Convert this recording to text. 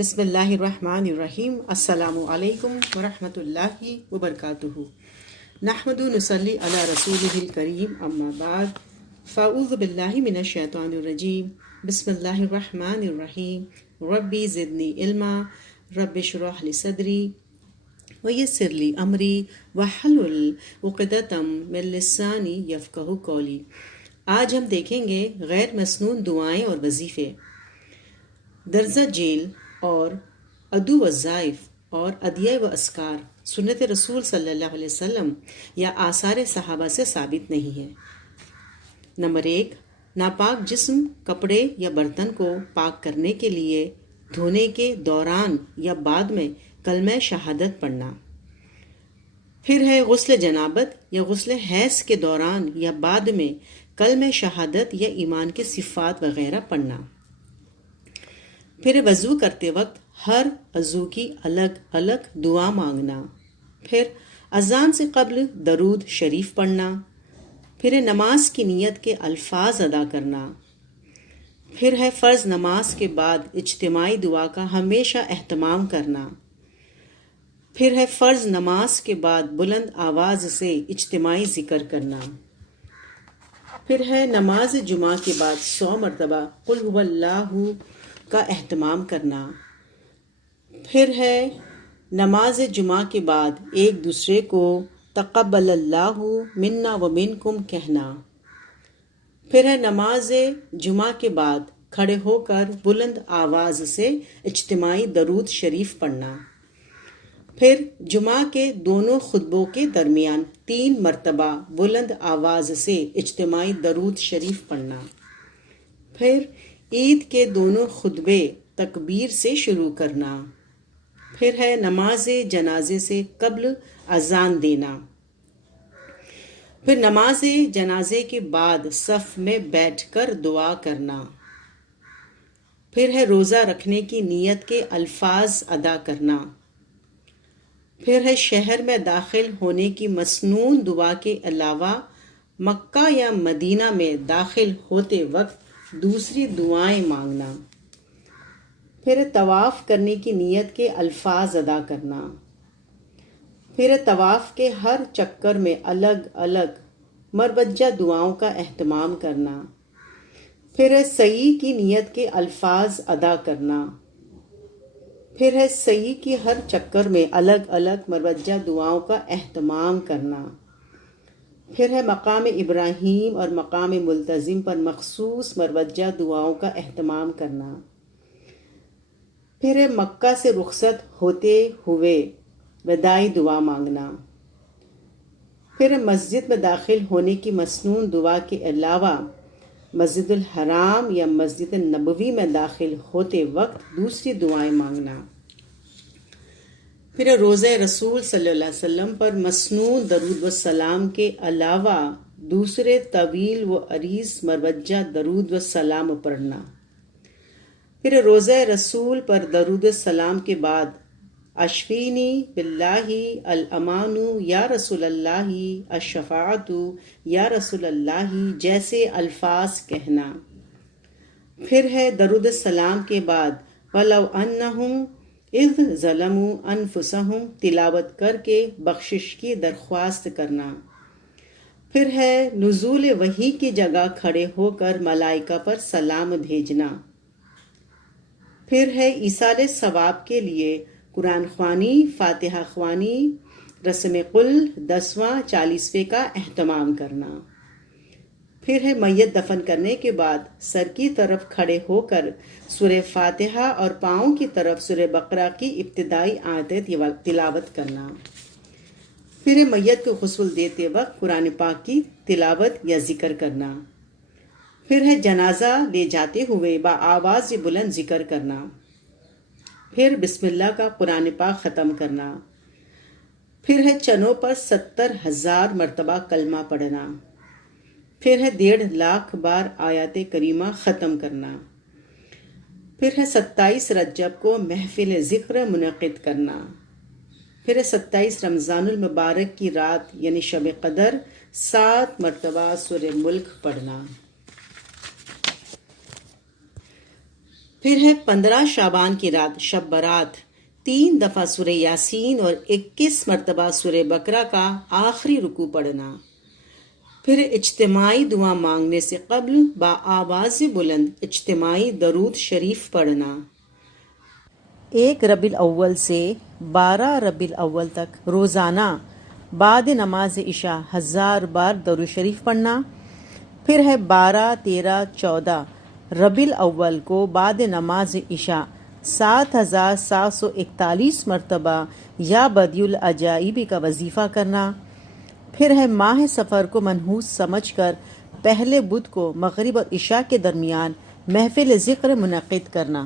بسم اللہ الرحمن الرحیم۔ السلام علیکم ورحمۃ اللہ وبرکاتہ۔ نحمد نصلی علی رسولہ الکریم، اما بعد فاعوذ باللہ من الشیطان الرجیم، بسم اللہ الرحمن الرحیم۔ ربی زدنی علما، رب اشرح لی صدری ویسر لی امری واحلل عقدۃ من لسانی یفقہوا قولی۔ آج ہم دیکھیں گے غیر مسنون دعائیں اور وظیفے، درجہ جیل اور ادو وظائف اور ادعیہ و اذکار سنت رسول صلی اللہ علیہ وسلم یا آثار صحابہ سے ثابت نہیں ہے۔ نمبر 1، ناپاک جسم، کپڑے یا برتن کو پاک کرنے کے لیے دھونے کے دوران یا بعد میں کلمہ شہادت پڑھنا۔ پھر ہے غسل جنابت یا غسل حیض کے دوران یا بعد میں کلمہ شہادت یا ایمان کے صفات وغیرہ پڑھنا۔ پھر وضو کرتے وقت ہر عضو کی الگ الگ دعا مانگنا۔ پھر اذان سے قبل درود شریف پڑھنا۔ پھر نماز کی نیت کے الفاظ ادا کرنا۔ پھر ہے فرض نماز کے بعد اجتماعی دعا کا ہمیشہ اہتمام کرنا۔ پھر ہے فرض نماز کے بعد بلند آواز سے اجتماعی ذکر کرنا۔ پھر ہے نماز جمعہ کے بعد 100 مرتبہ قل هو اللہ کا اہتمام کرنا۔ پھر ہے نماز جمعہ کے بعد ایک دوسرے کو تقبل اللہ منا و منکم کہنا۔ پھر ہے نماز جمعہ کے بعد کھڑے ہو کر بلند آواز سے اجتماعی درود شریف پڑھنا۔ پھر جمعہ کے دونوں خطبوں کے درمیان 3 مرتبہ بلند آواز سے اجتماعی درود شریف پڑھنا۔ پھر عید کے دونوں خطبے تکبیر سے شروع کرنا۔ پھر ہے نماز جنازے سے قبل اذان دینا۔ پھر نماز جنازے کے بعد صف میں بیٹھ کر دعا کرنا۔ پھر ہے روزہ رکھنے کی نیت کے الفاظ ادا کرنا۔ پھر ہے شہر میں داخل ہونے کی مسنون دعا کے علاوہ مکہ یا مدینہ میں داخل ہوتے وقت دوسری دعائیں مانگنا۔ پھر طواف کرنے کی نیت کے الفاظ ادا کرنا۔ پھر طواف کے ہر چکر میں الگ الگ مروجہ دعاؤں کا اہتمام کرنا۔ پھر سعی کی نیت کے الفاظ ادا کرنا۔ پھر ہے سعی کی ہر چکر میں الگ الگ مروجہ دعاؤں کا اہتمام کرنا۔ پھر ہے مقام ابراہیم اور مقام ملتزم پر مخصوص مروجہ دعاؤں کا اہتمام کرنا۔ پھر ہے مکہ سے رخصت ہوتے ہوئے وداعی دعا مانگنا۔ پھر مسجد میں داخل ہونے کی مسنون دعا کے علاوہ مسجد الحرام یا مسجد نبوی میں داخل ہوتے وقت دوسری دعائیں مانگنا۔ پھر روضہ رسول صلی اللہ علیہ وسلم پر مسنون درود و سلام کے علاوہ دوسرے طویل و عریض مروجہ درود و سلام پڑھنا۔ پھر روضہ رسول پر درود و سلام کے بعد اشفینی باللہ الامان یا رسول اللہ الشفاعت یا رسول اللہ جیسے الفاظ کہنا۔ پھر ہے درود السلام کے بعد وَلَوْ أَنَّهُمْ اِذْ ظَلَمُوا أَنفُسَهُمْ تلاوت کر کے بخشش کی درخواست کرنا۔ پھر ہے نزول وحی کی جگہ کھڑے ہو کر ملائکہ پر سلام بھیجنا۔ پھر ہے ایصال ثواب کے لیے قرآن خوانی، فاتحہ خوانی، رسم قل 10واں 40ویں کا اہتمام کرنا۔ پھر ہے میت دفن کرنے کے بعد سر کی طرف کھڑے ہو کر سورہ فاتحہ اور پاؤں کی طرف سورہ بقرہ کی ابتدائی آیتیں تلاوت کرنا۔ پھر میت کو غسل دیتے وقت قرآن پاک کی تلاوت یا ذکر کرنا۔ پھر ہے جنازہ لے جاتے ہوئے بآواز بلند ذکر کرنا۔ پھر بسم اللہ کا قرآن پاک ختم کرنا۔ پھر ہے چنوں پر 70,000 مرتبہ کلمہ پڑھنا۔ پھر ہے 1.5 لاکھ بار آیات کریمہ ختم کرنا۔ پھر ہے 27 رجب کو محفل ذکر منعقد کرنا۔ پھر ہے 27 رمضان المبارک کی رات یعنی شب قدر 7 مرتبہ سورہ ملک پڑھنا۔ پھر ہے 15 شعبان کی رات شب برات، 3 دفعہ سورہ یاسین اور 21 مرتبہ سورہ بقرہ کا آخری رکوع پڑھنا۔ پھر اجتماعی دعا مانگنے سے قبل بآواز بلند اجتماعی درود شریف پڑھنا۔ 1 ربیع الاول سے 12 ربیع الاول تک روزانہ بعد نماز عشاء 1000 بار درود شریف پڑھنا۔ پھر ہے 12، 13، 14 ربیع الاول کو بعد نماز عشاء 7741 مرتبہ یا بدیع العجائب کا وظیفہ کرنا۔ پھر ہے ماہ سفر کو منحوس سمجھ کر پہلے بدھ کو مغرب اور عشاء کے درمیان محفل ذکر منعقد کرنا۔